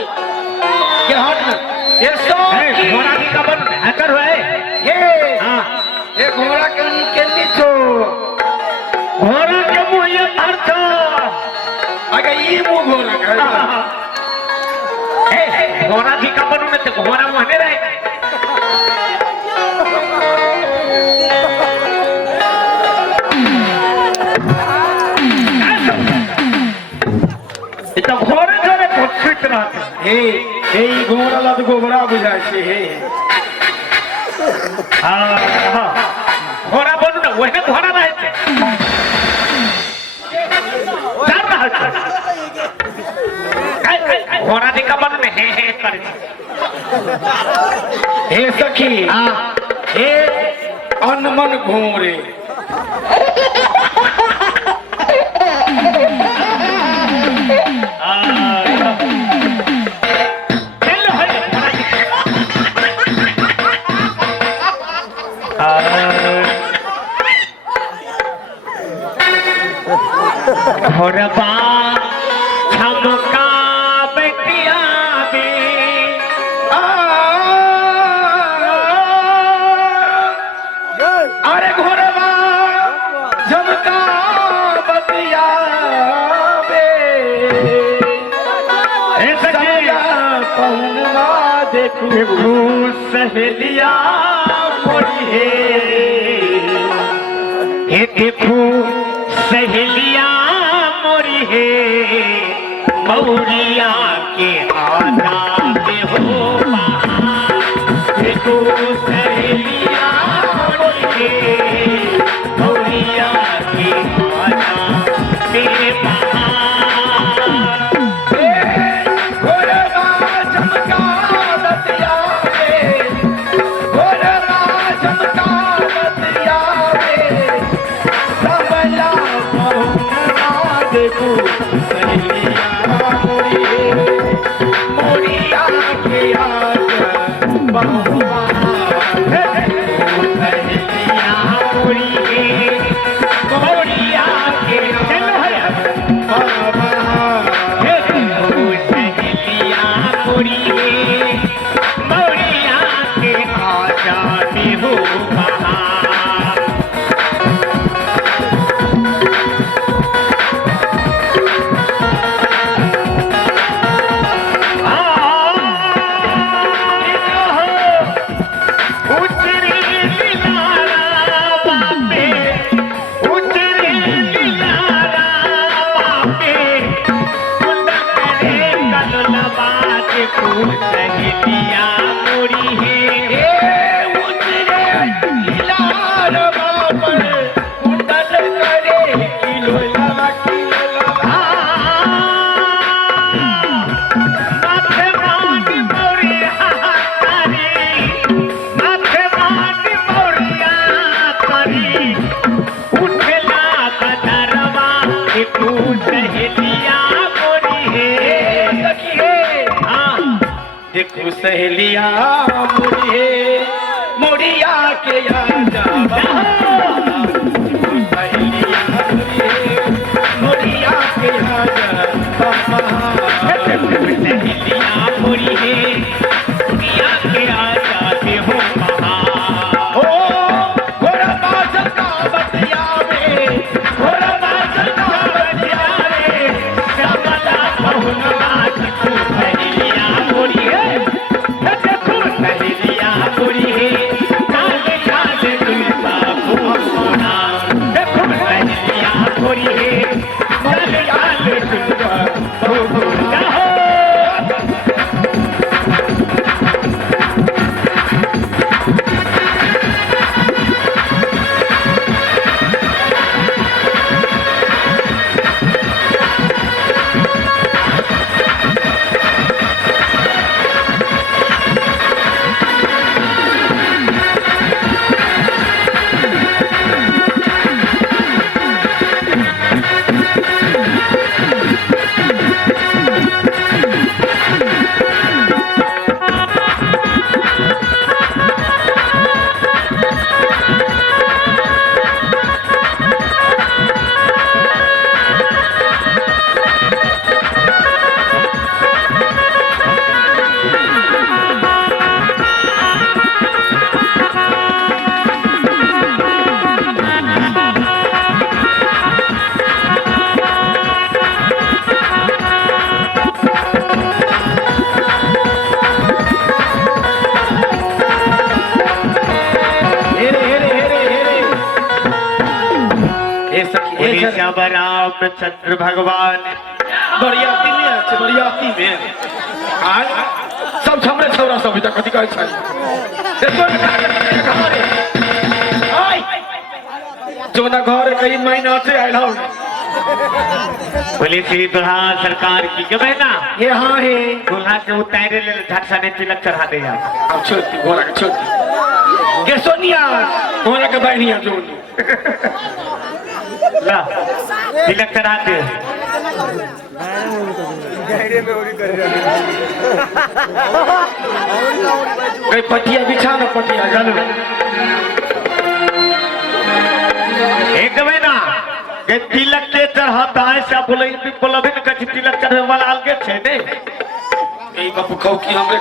भाई ये हट ना ये सो घोड़ा की कबर हैकर है ये हाँ ये घोड़ा के नीचो घोड़ा के मुंह ये धरतो अगर ये मुंह घोड़ा का घोड़ा की कबर में तो घोड़ा मुंह नहीं रहे इतना घोड़े जोरे घुट रहते हे घोड़ा लद गोबरा बुझाय छे हे हाँ घोड़ा बोलू ना वही घोड़ा रहे थे डर रहा था घोड़ा की कबर में हे करे हे सखी हे अनमन घोरे घोरबा छमका बेटिया में अरे घोरबा झमका बतिया पहुनवा देखू सहेलिया मोरी हे देखू सहेलिया मोरी हे मौरिया के आदाब हो देखो सहेलिया मोरी हे मौरिया के आदाब घोरबा झमका बतिया घोरबा झमका बतिया सबला पहुनवा देखू सहेलिया मोरिया के आज बहुवा सहेलिया मोरी हे मौरिया के सहेलिया मोरी हे मौरिया के आजाद हो सहेलिया मोरी हे देखो सहेलिया मुड़िए मुड़िया के आजा सहेलिया मुड़िए मुड़िया के आजा सहेलिया मोरी हे मौरिया के आजाद हो ओ घोरबा झमका बतिया में घोरबा झमका बतिया में सबला पहुनवा देखू सहेलिया मोरी हे देखू सहेलिया मोरी हे काले काले दुनिया भूमना देखू सहेलिया मोरी हे काले काले दुनिया भूमना अब रामचंद्र भगवान बरियाती में है बरियाती में आज सब हमरे छौरा सब इधर कथी कहै छै देखो ओए जो ना घर कई महीना से आइल हो बोले श्री दुल्हा सरकार की के बहना ये हाँ है दुल्हा के उतारे ले झटसा ने तिलक चढ़ा दे यार अब छोटी घोड़ा के छोटी के सोनिया घोड़ा के बहनिया जो ला तिलक चढ़ा दे कई पटिया बिछा ना पटिया चलो एक महीना के तिलक के चढ़ाता है से बोले बोलबे न कछ तिलक चढ़े वाला अलगे छे ने यही बापू कहू कि हमरे